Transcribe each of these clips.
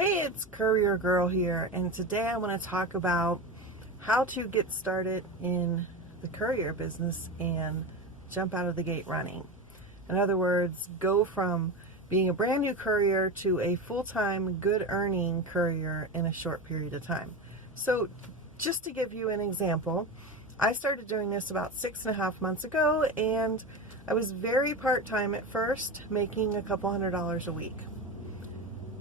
Hey, it's Courier Girl here, and today I want to talk about how to get started in the courier business and jump out of the gate running. In other words, go from being a brand new courier to a full-time, good earning courier in a short period of time. So just to give you an example, I started doing this about 6.5 months ago, and I was very part-time at first, making a couple $100s a week.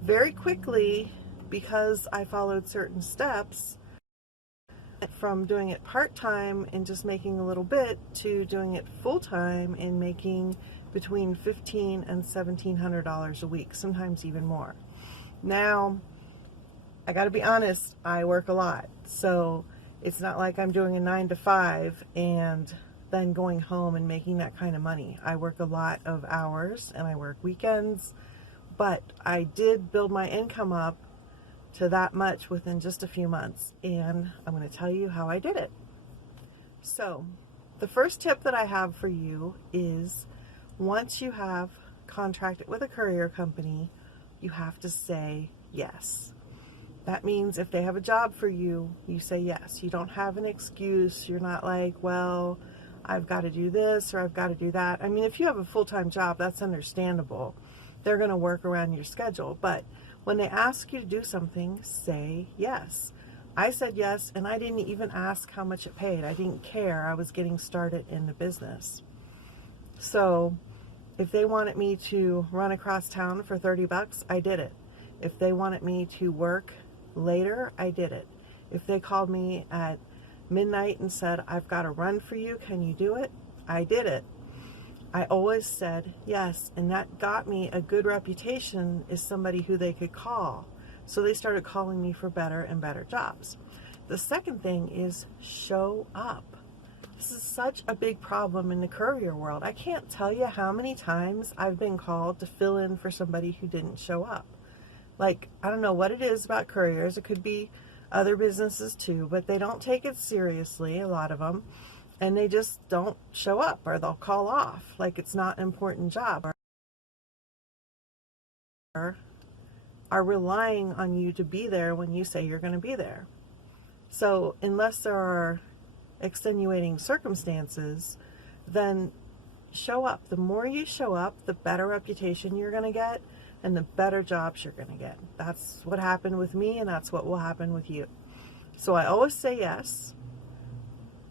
Very quickly, because I followed certain steps, from doing it part-time and just making a little bit to doing it full-time and making between $1,500 and $1,700 a week, sometimes even more. Now, I gotta be honest, I work a lot, so it's not like I'm doing a 9 to 5 and then going home and making that kind of money. I work a lot of hours and I work weekends, but I did build my income up to that much within just a few months, and I'm going to tell you how I did it. So the first tip that I have for you is, once you have contracted with a courier company, you have to say yes. That means if they have a job for you, you say yes. You don't have an excuse. You're not like, well, I've got to do this or I've got to do that. I mean, if you have a full-time job, that's understandable. They're going to work around your schedule. But when they ask you to do something, say yes. I said yes, and I didn't even ask how much it paid. I didn't care. I was getting started in the business. So if they wanted me to run across town for 30 bucks, I did it. If they wanted me to work later, I did it. If they called me at midnight and said, I've got a run for you, can you do it? I did it. I always said yes, and that got me a good reputation as somebody who they could call. So they started calling me for better and better jobs. The second thing is show up. This is such a big problem in the courier world. I can't tell you how many times I've been called to fill in for somebody who didn't show up. Like, I don't know what it is about couriers. It could be other businesses too, but they don't take it seriously, a lot of them. And they just don't show up, or they'll call off like it's not an important job, or are relying on you to be there when you say you're going to be there. So unless there are extenuating circumstances, then show up. The more you show up, the better reputation you're going to get and the better jobs you're going to get. That's what happened with me, and that's what will happen with you. So I always say yes.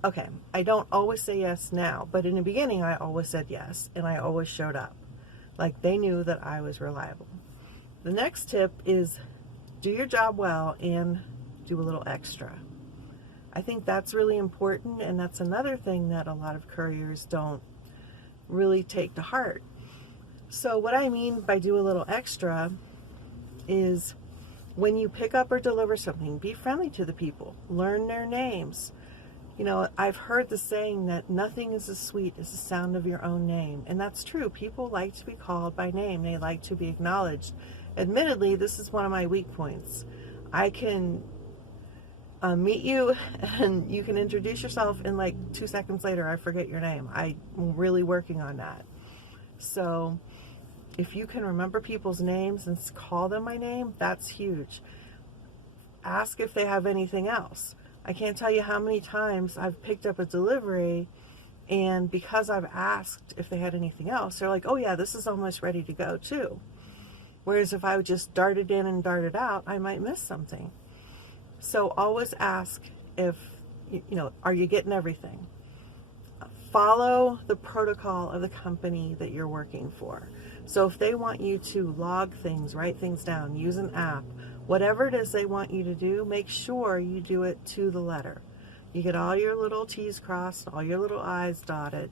Okay, I don't always say yes now, but in the beginning I always said yes, and I always showed up. Like, they knew that I was reliable. The next tip is do your job well and do a little extra. I think that's really important, and that's another thing that a lot of couriers don't really take to heart. So what I mean by do a little extra is, when you pick up or deliver something, be friendly to the people. Learn their names. You know, I've heard the saying that nothing is as sweet as the sound of your own name. And that's true. People like to be called by name. They like to be acknowledged. Admittedly, this is one of my weak points. I can meet you and you can introduce yourself, and like 2 seconds later, I forget your name. I'm really working on that. So if you can remember people's names and call them by name, that's huge. Ask if they have anything else. I can't tell you how many times I've picked up a delivery, and because I've asked if they had anything else, they're like, oh yeah, this is almost ready to go too. Whereas if I would just dart it in and dart it out, I might miss something. So always ask if, are you getting everything? Follow the protocol of the company that you're working for. So if they want you to log things, write things down, use an app, whatever it is they want you to do, make sure you do it to the letter. You get all your little T's crossed, all your little I's dotted.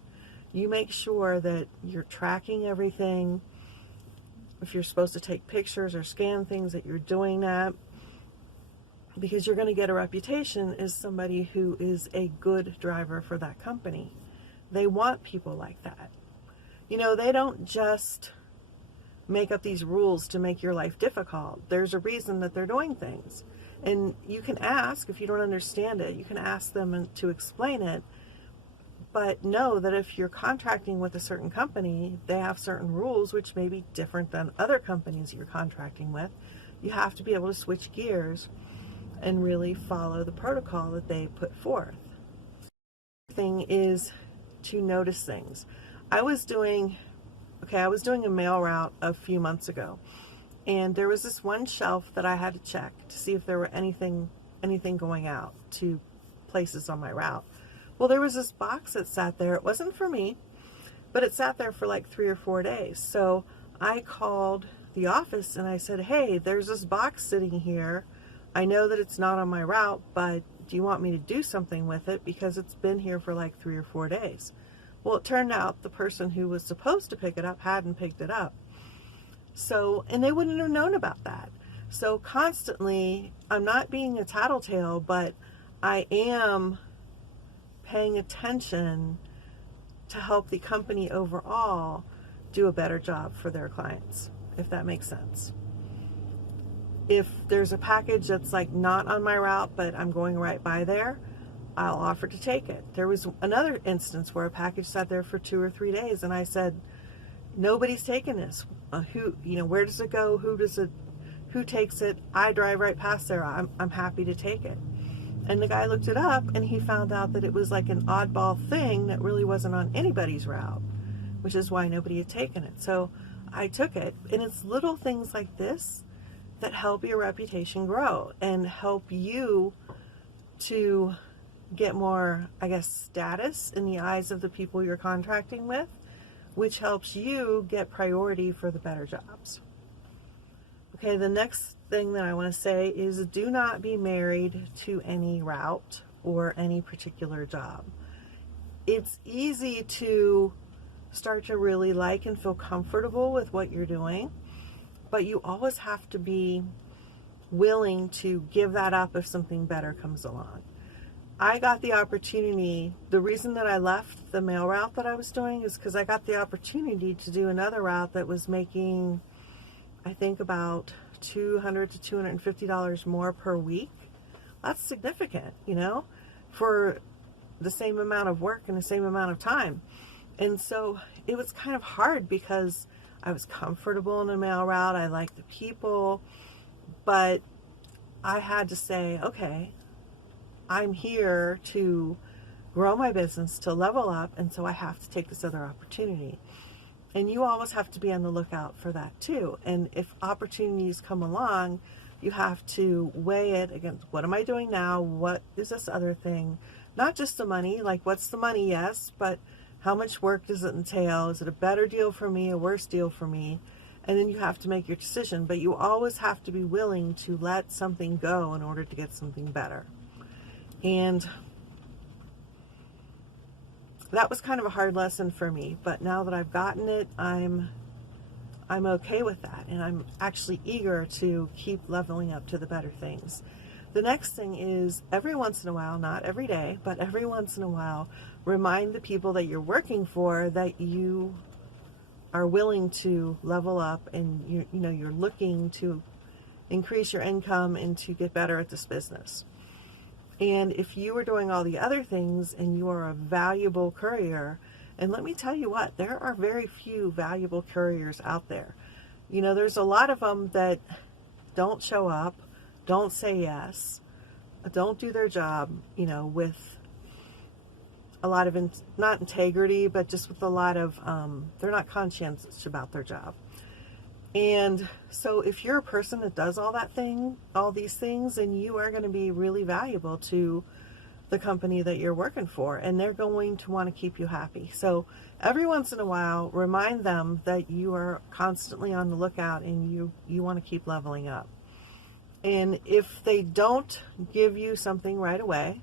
You make sure that you're tracking everything. If you're supposed to take pictures or scan things, that you're doing that, because you're going to get a reputation as somebody who is a good driver for that company. They want people like that. They don't just make up these rules to make your life difficult. There's a reason that they're doing things. And you can ask, if you don't understand it, you can ask them to explain it. But know that if you're contracting with a certain company, they have certain rules which may be different than other companies you're contracting with. you have to be able to switch gears and really follow the protocol that they put forth. The thing is to notice things. I was doing a mail route a few months ago, and there was this one shelf that I had to check to see if there were anything going out to places on my route. Well, there was this box that sat there. It wasn't for me, but it sat there for like 3 or 4 days. So I called the office and I said, hey, there's this box sitting here. I know that it's not on my route, but do you want me to do something with it? Because it's been here for like 3 or 4 days. Well, it turned out the person who was supposed to pick it up hadn't picked it up. So, and they wouldn't have known about that. So constantly, I'm not being a tattletale, but I am paying attention to help the company overall do a better job for their clients, if that makes sense. If there's a package that's like not on my route, but I'm going right by there, I'll offer to take it. There was another instance where a package sat there for 2 or 3 days, and I said, nobody's taken this. Where does it go? Who takes it? I drive right past there. I'm happy to take it. And the guy looked it up, and he found out that it was like an oddball thing that really wasn't on anybody's route, which is why nobody had taken it. So I took it, and it's little things like this that help your reputation grow and help you to get more, status in the eyes of the people you're contracting with, which helps you get priority for the better jobs. Okay, the next thing that I want to say is do not be married to any route or any particular job. It's easy to start to really like and feel comfortable with what you're doing, but you always have to be willing to give that up if something better comes along. I got the opportunity, the reason that I left the mail route that I was doing is because I got the opportunity to do another route that was making, I think, about $200 to $250 more per week. That's significant, for the same amount of work and the same amount of time. And so it was kind of hard because I was comfortable in the mail route. I liked the people, but I had to say, okay, I'm here to grow my business, to level up, and so I have to take this other opportunity. And you always have to be on the lookout for that too. And if opportunities come along, you have to weigh it against, what am I doing now? What is this other thing? Not just the money, like what's the money, yes, but how much work does it entail? Is it a better deal for me, a worse deal for me? And then you have to make your decision, but you always have to be willing to let something go in order to get something better. And that was kind of a hard lesson for me, but now that I've gotten it, I'm okay with that, and I'm actually eager to keep leveling up to the better things. The next thing is, every once in a while, not every day, but every once in a while, remind the people that you're working for that you are willing to level up, and you're looking to increase your income and to get better at this business. And if you are doing all the other things and you are a valuable courier, and let me tell you what, there are very few valuable couriers out there. There's a lot of them that don't show up, don't say yes, don't do their job, with a lot of, not integrity, but just with a lot of, they're not conscientious about their job. And so if you're a person that does all these things, then you are going to be really valuable to the company that you're working for, and they're going to want to keep you happy. So every once in a while, remind them that you are constantly on the lookout and you want to keep leveling up. And if they don't give you something right away,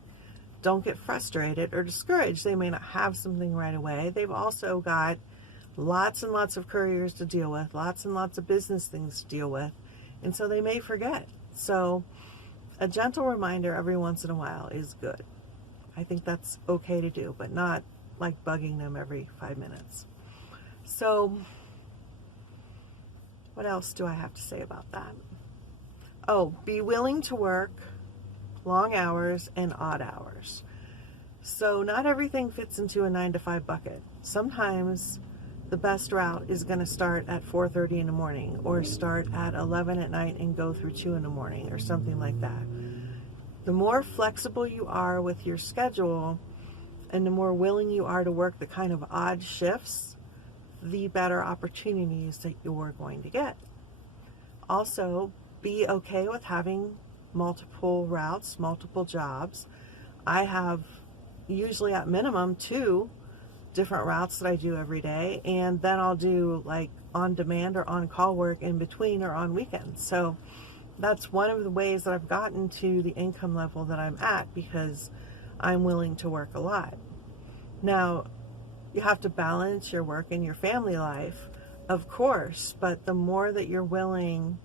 don't get frustrated or discouraged. They may not have something right away. They've also got lots and lots of couriers to deal with, lots and lots of business things to deal with, and so they may forget. So a gentle reminder every once in a while is good. I think that's okay to do, but not like bugging them every 5 minutes. So what else do I have to say about that? Oh, be willing to work long hours and odd hours. So not everything fits into a 9 to 5 bucket. Sometimes the best route is going to start at 4:30 in the morning, or start at 11 at night and go through 2 in the morning, or something like that. The more flexible you are with your schedule, and the more willing you are to work the kind of odd shifts, the better opportunities that you're going to get. Also, be okay with having multiple routes, multiple jobs. I have usually at minimum 2 different routes that I do every day, and then I'll do like on demand or on call work in between or on weekends. So that's one of the ways that I've gotten to the income level that I'm at, because I'm willing to work a lot. Now, you have to balance your work and your family life, of course, but the more that you're willing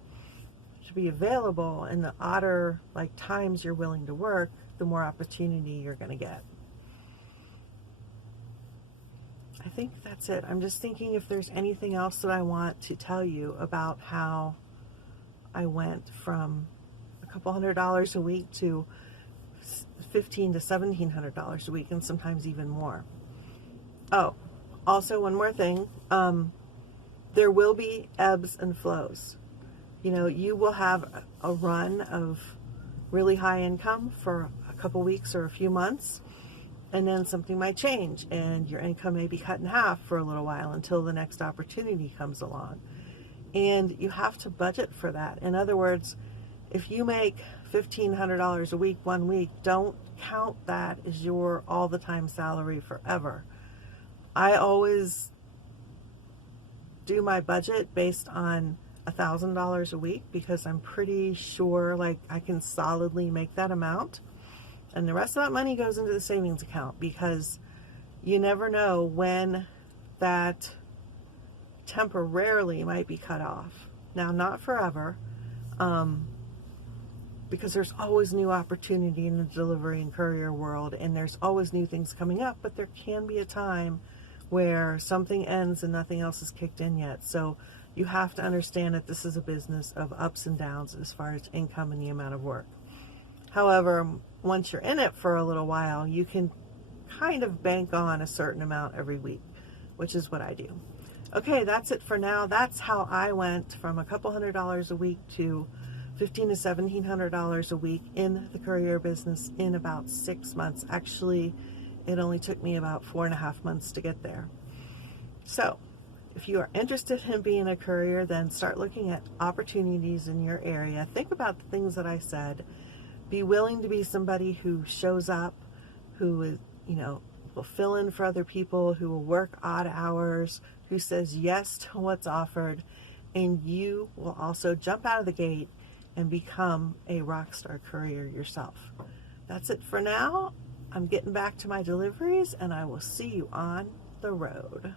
to be available and the odder like times you're willing to work, the more opportunity you're going to get. I think that's it. I'm just thinking if there's anything else that I want to tell you about how I went from a couple $100 a week to $1,500 to $1,700 a week, and sometimes even more. Oh, also one more thing. There will be ebbs and flows. You know, you will have a run of really high income for a couple weeks or a few months, and then something might change and your income may be cut in half for a little while until the next opportunity comes along. And you have to budget for that. In other words, if you make $1,500 a week one week, don't count that as your all the time salary forever. I always do my budget based on $1,000 a week, because I'm pretty sure like I can solidly make that amount, and the rest of that money goes into the savings account, because you never know when that temporarily might be cut off. Now, not forever, because there's always new opportunity in the delivery and courier world, and there's always new things coming up, but there can be a time where something ends and nothing else is kicked in yet. So you have to understand that this is a business of ups and downs as far as income and the amount of work. However, once you're in it for a little while, you can kind of bank on a certain amount every week, which is what I do. Okay, that's it for now. That's how I went from a couple $100 a week to $1,500 to $1,700 a week in the courier business in about 6 months. Actually, it only took me about 4.5 months to get there. So, if you are interested in being a courier, then start looking at opportunities in your area. Think about the things that I said. Be willing to be somebody who shows up, who is, will fill in for other people, who will work odd hours, who says yes to what's offered, and you will also jump out of the gate and become a rock star courier yourself. That's it for now. I'm getting back to my deliveries, and I will see you on the road.